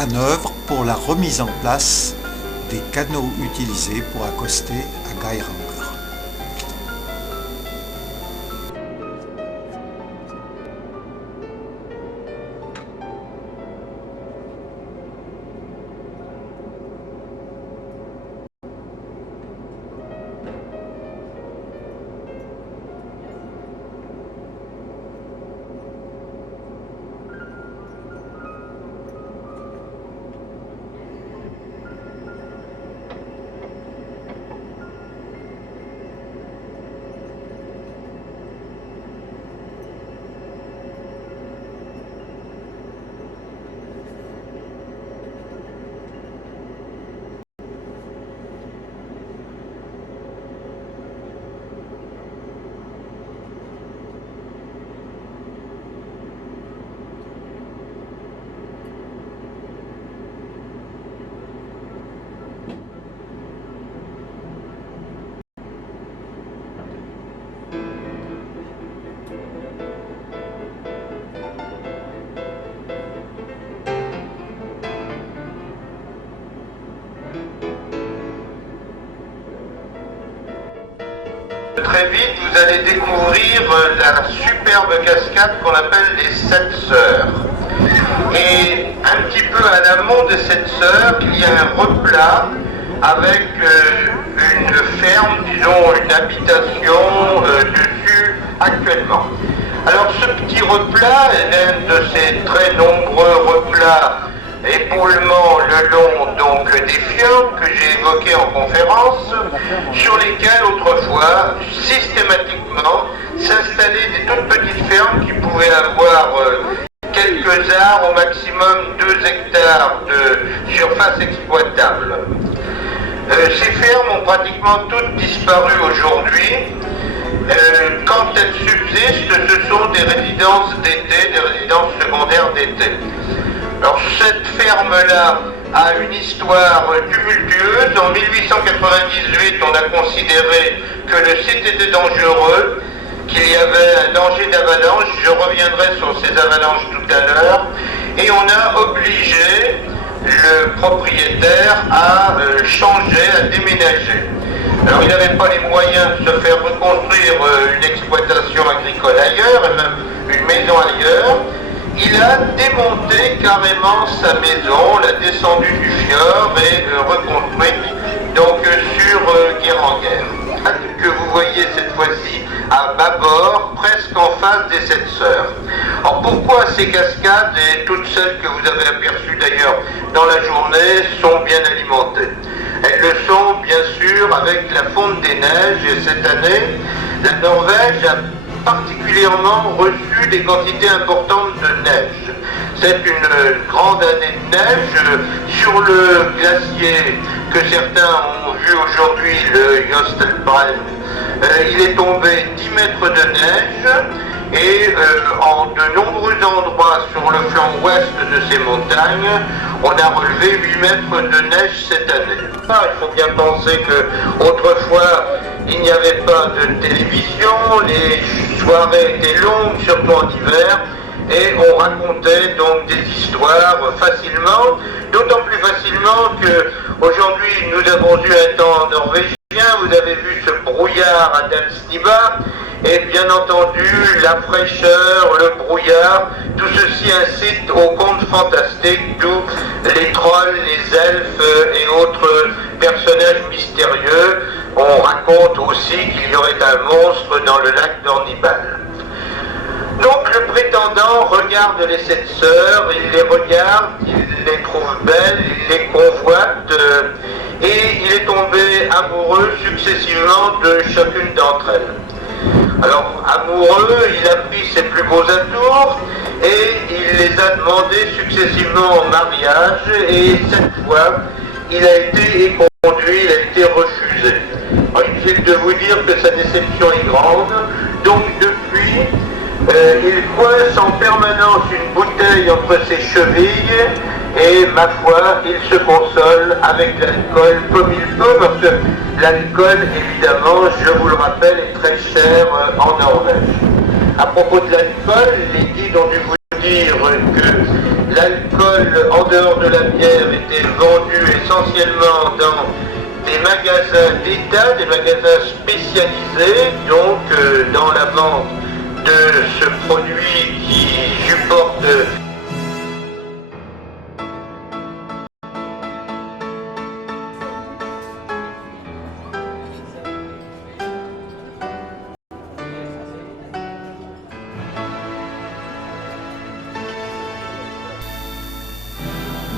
Manœuvre pour la remise en place des canaux utilisés pour accoster à Geiranger. Très vite, vous allez découvrir la superbe cascade qu'on appelle les Sept Sœurs. Et un petit peu à l'amont de Sept Sœurs, il y a un replat avec une ferme, disons une habitation dessus actuellement. Alors ce petit replat est l'un de ces très nombreux replats épaulement le long donc des fjords que j'ai évoqués en conférence, sur lesquels autrefois systématiquement s'installaient des toutes petites fermes qui pouvaient avoir quelques arts, au maximum 2 hectares de surface exploitable. Ces fermes ont pratiquement toutes disparu aujourd'hui. Quand elles subsistent, ce sont des résidences d'été, des résidences secondaires d'été. Alors cette ferme-là a une histoire tumultueuse. En 1898, on a considéré que le site était dangereux, qu'il y avait un danger d'avalanche. Je reviendrai sur ces avalanches tout à l'heure. Et on a obligé le propriétaire à changer, à déménager. Alors il n'avait pas les moyens de se faire reconstruire une exploitation agricole ailleurs, et même une maison ailleurs. Il a démonté carrément sa maison, l'a descendu du fjord et reconstruite donc sur Geiranger. Que vous voyez cette fois-ci à bâbord, presque en face des Sept Sœurs. Alors pourquoi ces cascades, et toutes celles que vous avez aperçues d'ailleurs dans la journée, sont bien alimentées? Elles le sont bien sûr avec la fonte des neiges, et cette année, la Norvège a particulièrement reçu des quantités importantes de neige. C'est une grande année de neige sur le glacier que certains ont vu aujourd'hui, le Jostelbrand. Il est tombé 10 mètres de neige et en de nombreux endroits sur le flanc ouest de ces montagnes, on a relevé 8 mètres de neige cette année. Il faut bien penser que autrefois, il n'y avait pas de télévision, les soirées étaient longues, surtout en hiver, et on racontait donc des histoires facilement, d'autant plus facilement que aujourd'hui nous avons eu un temps norvégien. Vous avez vu ce brouillard à Dalsniba, et bien entendu la fraîcheur, le brouillard, tout ceci incite aux contes fantastiques, d'où les trolls, les elfes et autres personnages mystérieux. On raconte aussi qu'il y aurait un monstre dans le lac d'Ornibal. Donc le prétendant regarde les Sept Sœurs, il les regarde, il les trouve belles, il les convoite, et il est tombé amoureux successivement de chacune d'entre elles. Alors amoureux, il a pris ses plus beaux atours et il les a demandés successivement en mariage, et cette fois il a été éconduit, il a été refusé. Alors, inutile de vous dire que sa déception est grande, donc depuis il coince en permanence une bouteille entre ses chevilles, et ma foi, il se console avec l'alcool comme il peut, parce que l'alcool, évidemment, je vous le rappelle, est très cher en Norvège. À propos de l'alcool, les guides ont dû vous dire L'alcool en dehors de la bière était vendu essentiellement dans des magasins d'État, des magasins spécialisés, donc dans la vente de ce produit qui supporte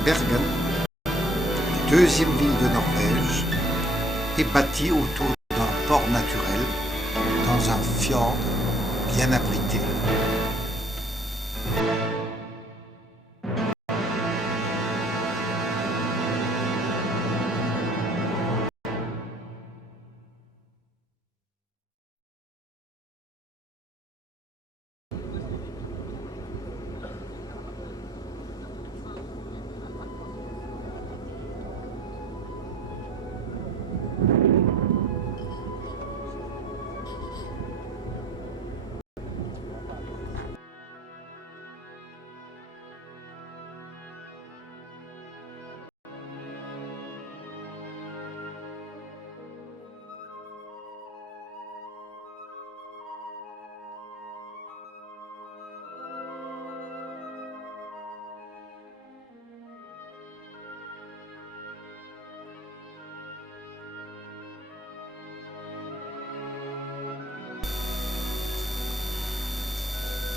Bergen, deuxième ville de Norvège, est bâtie autour d'un port naturel dans un fjord bien abrité.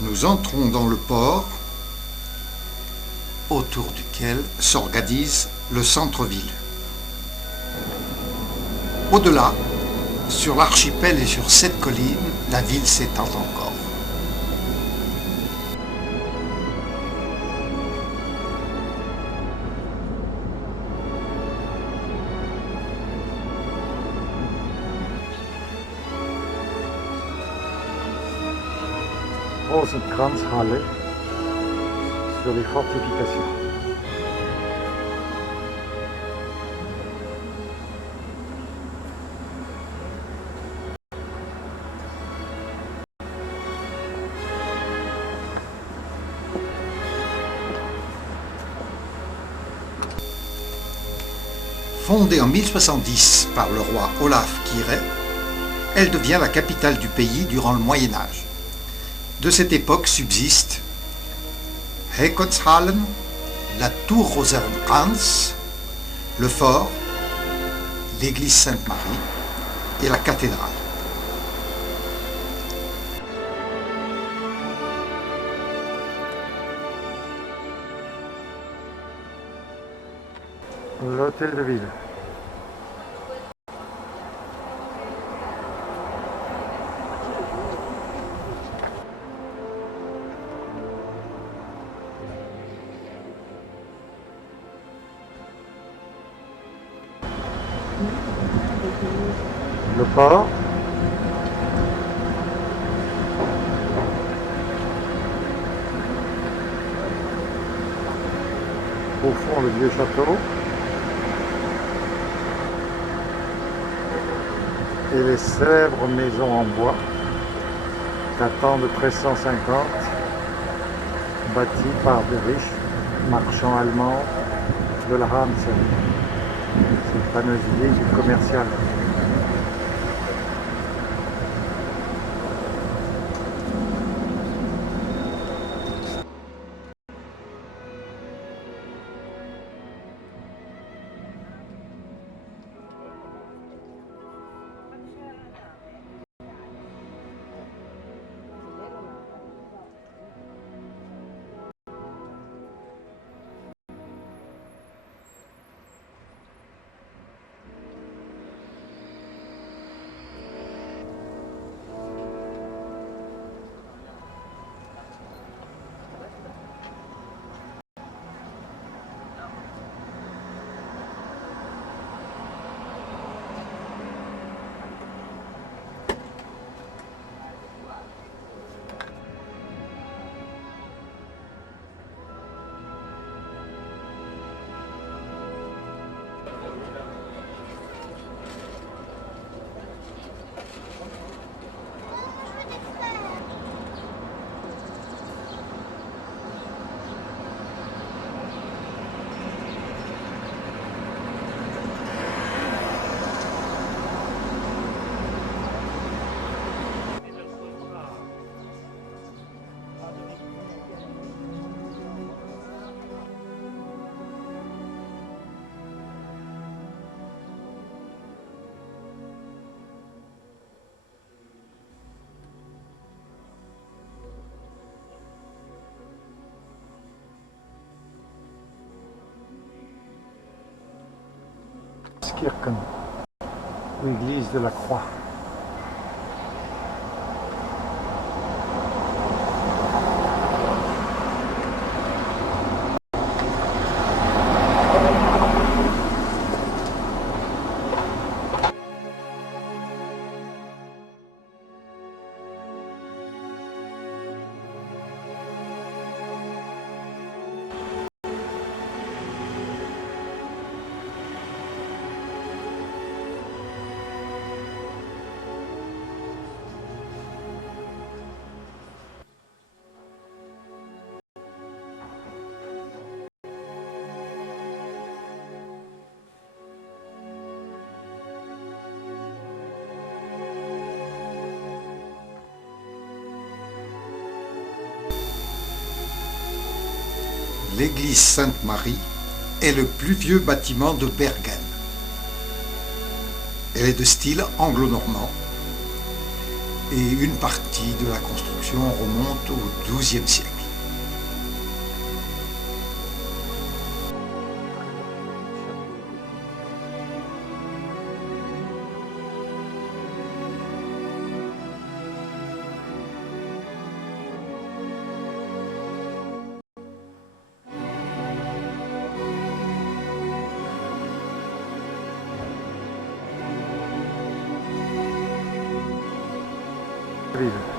Nous entrons dans le port, autour duquel s'organise le centre-ville. Au-delà, sur l'archipel et sur cette colline, la ville s'étend encore. Rosenkranzhalle sur les fortifications. Fondée en 1070 par le roi Olaf Kyrre, elle devient la capitale du pays durant le Moyen Âge. De cette époque subsistent Hakonshallen, la tour Rosenkrantz, le fort, l'église Sainte-Marie et la cathédrale. L'hôtel de ville. Le port. Au fond, le vieux château. Et les célèbres maisons en bois datant de 1350, bâties par de riches marchands allemands de la Hanse, cette fameuse ville commerciale. Kruiskirchen, ou église de la Croix. L'église Sainte-Marie est le plus vieux bâtiment de Bergen. Elle est de style anglo-normand et une partie de la construction remonte au XIIe siècle. Vive.